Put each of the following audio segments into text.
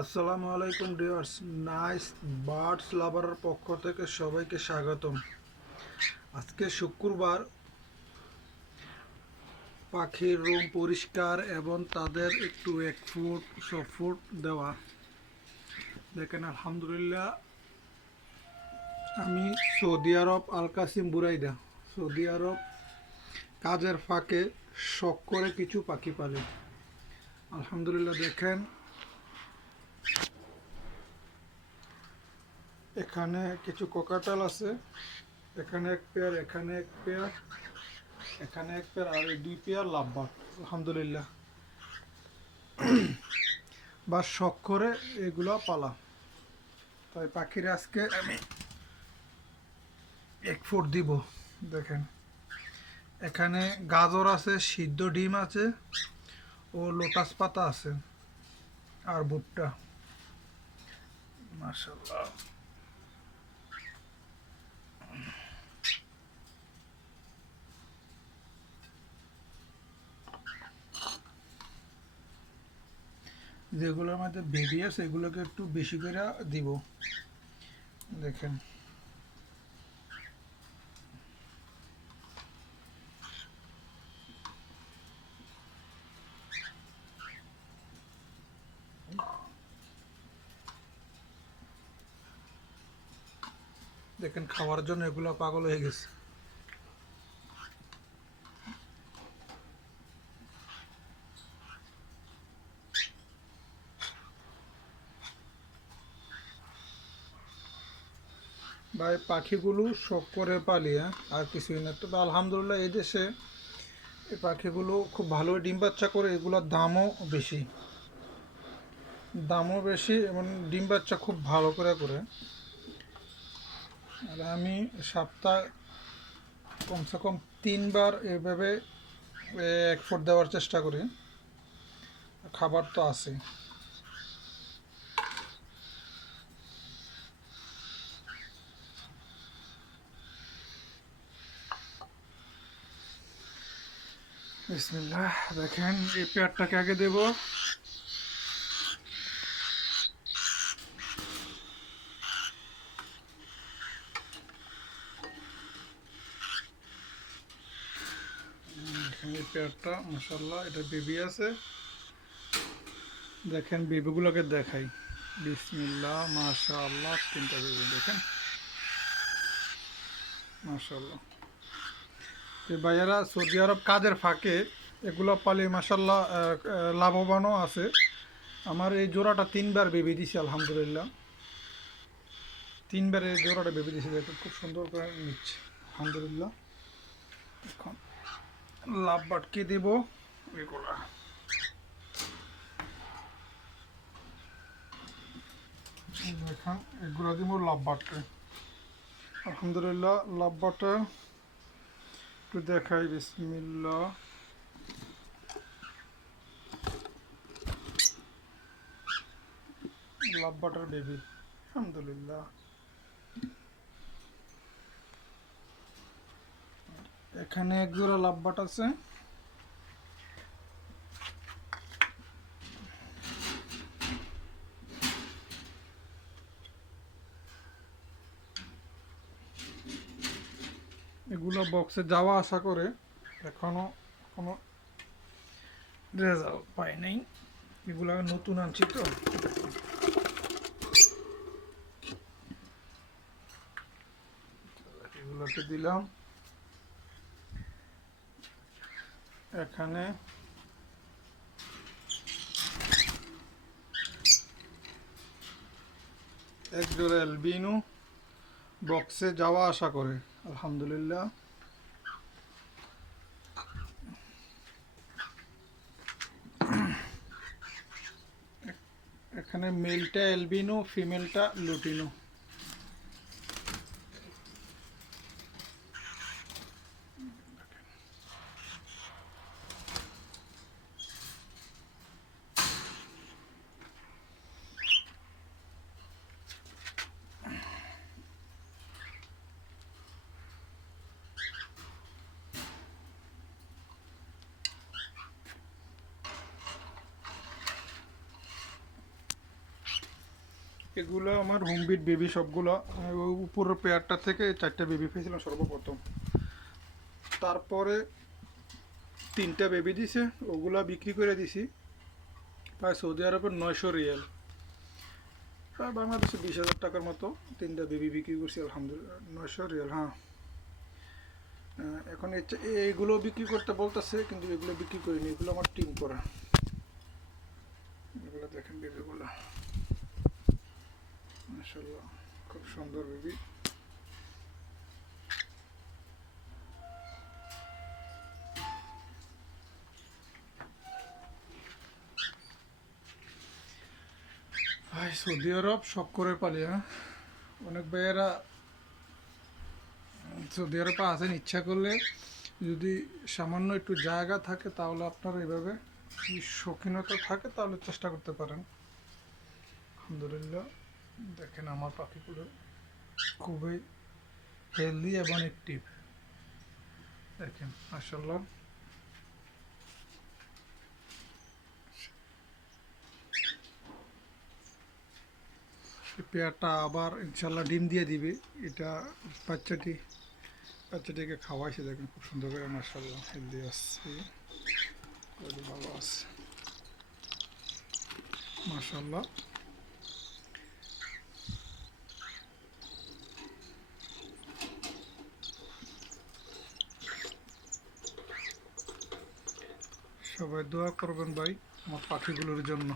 আসসালামু আলাইকুম dears, nice birds লাভারের পক্ষ থেকে সবাইকে স্বাগতম। আজকে শুক্রবার, পাখির রুম পরিষ্কার এবং তাদের একটু এক ফুট সব ফুট দেওয়া। দেখেন আলহামদুলিল্লাহ, আমি সৌদি আরব আল কাসিম বুরাইদা, সৌদি আরব কাজের ফাঁকে শখ করে কিছু পাখি পালে। আলহামদুলিল্লাহ দেখেন, এখানে কিছু কোকাটাল আছে, এখানে এক পেয়ার, এখানে এক পেয়ার, এখানে এক পেয়ার, আর এই দুই পেয়ার লাভবার্ড। আলহামদুলিল্লাহ, বা শখ করে এগুলো পালা। তাই পাখির আজকে আমি এক ফুট দিব। দেখেন, এখানে গাজর আছে, সিদ্ধ ডিম আছে, ও লোটাস পাতা আছে, আর ভুট্টা। মাশাআল্লাহ, যেগুলোর মধ্যে বেবি আছে এগুলোকে একটু বেশি করে দিব। দেখেন, দেখেন খাওয়ার জন্য এগুলো পাগল হয়ে গেছে। ভাই পাখিগুলো শখ করে পালি, আর কিছুই না। তবে আলহামদুলিল্লাহ এই দেশে এই পাখিগুলো খুব ভালো ডিম বাচ্চা করে, এগুলোর দামও বেশি এবং ডিম বাচ্চা খুব ভালো করে করে। আর আমি সপ্তাহ কমসে কম 3বার এভাবে এক ফুট দেওয়ার চেষ্টা করি। খাবার তো আছে। বিসমিল্লাহ, দেখেন এই পেয়ারটাকে আগে দেব। দেখেন এই পেয়ারটা, মাশাআল্লাহ, এটা বেবি আছে। দেখেন বেবিগুলোকে দেখাই। বিসমিল্লাহ, মাশাআল্লাহ, 3টা বেবি দেখেন, মাশাআল্লাহ। তো ভাইয়ারা সৌদি আরব কাজের ফাঁকে এগুলো পালে মাশাআল্লাহ লাভবানও আছে। আমার এই জোড়াটা 3বার বেবি দিছে, আলহামদুলিল্লাহ। 3বার এই জোড়াটা বেবি দিছে, দেখেন খুব সুন্দর করে নিচ্ছে, আলহামদুলিল্লাহ। এখন লাভ বাটকে দেব এগুলা। দেখেন এগুলো দিব লাভ বাটকে। আলহামদুলিল্লাহ, লাভ বাটা একটু দেখাই। বিসমিল্লাহ, লাভ বাটার বেবি, আলহামদুলিল্লাহ। এখানে এক জোড়া লাভ বাট আছে। এগুলো বক্সে যাওয়া আসা করে, এখনো কোনো রেজাল্ট পাই নাই। এগুলো নতুন আনছি তো। এগুলোকে দিলাম। এখানে এক জোড়া অ্যালবিনো বক্সে যাওয়া আসা করে, আলহামদুলিল্লাহ। এখানে মেলটা অ্যালবিনো, ফিমেলটা লুটিনো। এগুলো আমার হোমবিট বেবি সবগুলো। ওই উপরের পেয়ারটা থেকে 4টা বেবি পেয়েছিলাম সর্বপ্রথম। তারপরে 3টা বেবি দিছে, ওগুলা বিক্রি করে দিছি প্রায় সৌদি আরবের 900 রিয়াল, প্রায় বাংলাদেশে 20,000 টাকার মতো। 3টা বেবি বিক্রি করছি আলহামদুলিল্লাহ, 900 রিয়াল। হ্যাঁ, এখন এইগুলো বিক্রি করতে বলতেছে, কিন্তু এগুলো বিক্রি করিনি, এগুলো আমার টিম করা। এগুলো দেখেন বেবিগুলো, মাশাআল্লাহ খুব সুন্দর বেবি। ভাই সৌদি আরব শখ করে পালি। হ্যাঁ, অনেক ভাইয়েরা সৌদি আরবে আসেন, ইচ্ছা করলে যদি সামান্য একটু জায়গা থাকে তাহলে আপনার এইভাবে শৌখিনতা থাকে তাহলে চেষ্টা করতে পারেন। আলহামদুলিল্লাহ, দেখেন আমার পাখিগুলো খুবই হেলদি এবং অ্যাক্টিভ। দেখেন মাশাআল্লাহ। এই পেয়ারটা আবার ইনশাল্লাহ ডিম দিয়ে দিবে। এটা বাচ্চাটিকে খাওয়াইছে, দেখেন খুব সুন্দর করে, মাশাআল্লাহ হেলদি আছে, ভালো আছে মাশাআল্লাহ। সবাই দোয়া করবেন ভাই আমার পাখিগুলোর জন্য।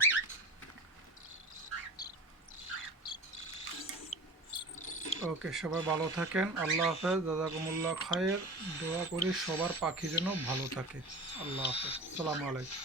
ওকে, সবাই ভালো থাকেন, আল্লাহ হাফেজ, জাযাকুমুল্লাহ খায়ের। দোয়া করি সবার পাখি যেন ভালো থাকে। আল্লাহ হাফেজ, আসসালামু আলাইকুম।